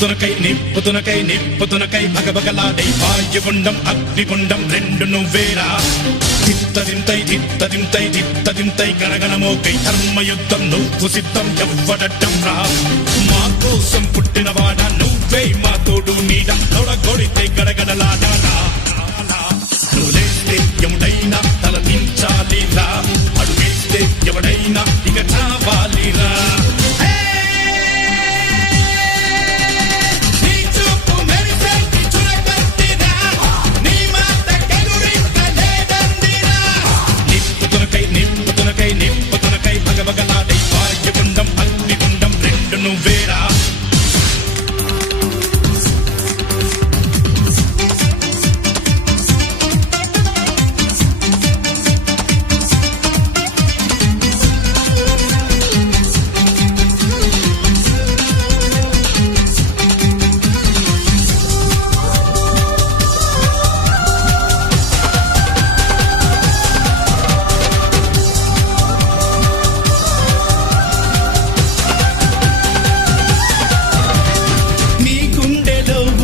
నిప్పుతునకై భగభగలాడై వాయుగుండం అగ్నిగుండం రెండు నువ్వేరా తిత్తదింతై గణగణమోకై ధర్మయుద్ధం నువ్వు సిద్ధం ఎవ్వడట్టం రా మా కోసం పుట్టినవాడా నువ్వే మా తోడు నీడ తొడగొడితే గడగడలాడారా నువ్వు లేస్తే ఎవడైనా తల దించాలిరా అడుగేస్తే ఎవడైనా ఇక చావాలిరా నిప్పుతునకై భగభగలాడై వాయుగుండం అగ్నిగుండం రెండు నువ్వేరా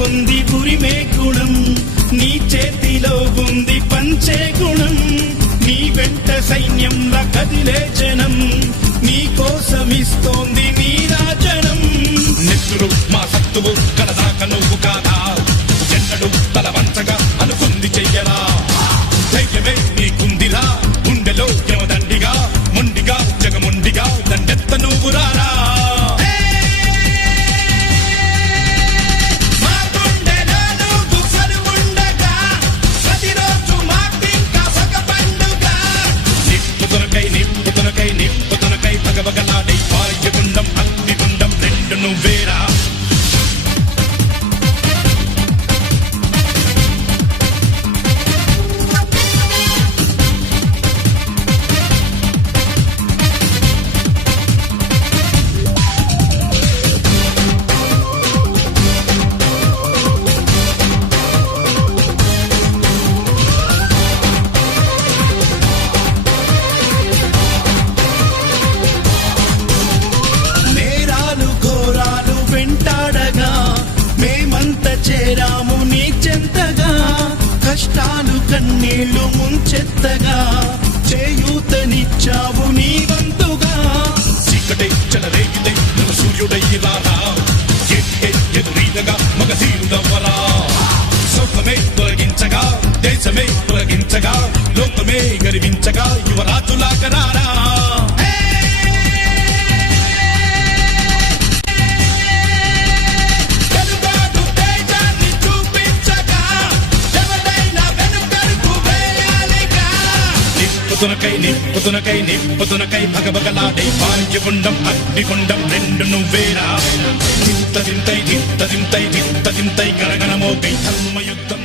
ఉంది పురిమే గుణం నీ చేతిలో ఉంది పంచే గుణం నీ వెంట సైన్యంలా కదిలే జనం నీ కోసమిస్తోంది నీ రాజనం నెత్తురు మా సత్తువు కలదాక నువ్వు కాదా ఎన్నడు తల వంచగా అనుకుంది చెయ్యరా ధైర్యమే నీకుందిరా గుండెలో యమదండిగా మొండిగా జగముండిగా దండెత్త నువ్వు రారా నిప్పుతునకై భగభగలాడై వాయుగుండం అగ్నిగుండం రెండు నువ్వేరా వెంటాడగా మేమంత చేరాము నీ చెంతగా కష్టాలు కన్నీళ్లు ముంచెత్తగా చేయూతనిచ్చావు నీ వంతుగా చీకటే చెలరేగితే నువ్వు సూర్యుడయ్యి రారా ఎదురీదగా మగధీరుడవ్వరా స్వర్గమే తొలగించగా దేశమే తొలగించగా లోకమే గర్వించగా యువరాజులాగరారా నిప్పుతునకై భగభగలాడై వాయుగుండం అగ్నిగుండం రెండు నువ్వేరా తిత్తదింతై గణగణమోకై ధర్మయుద్ధం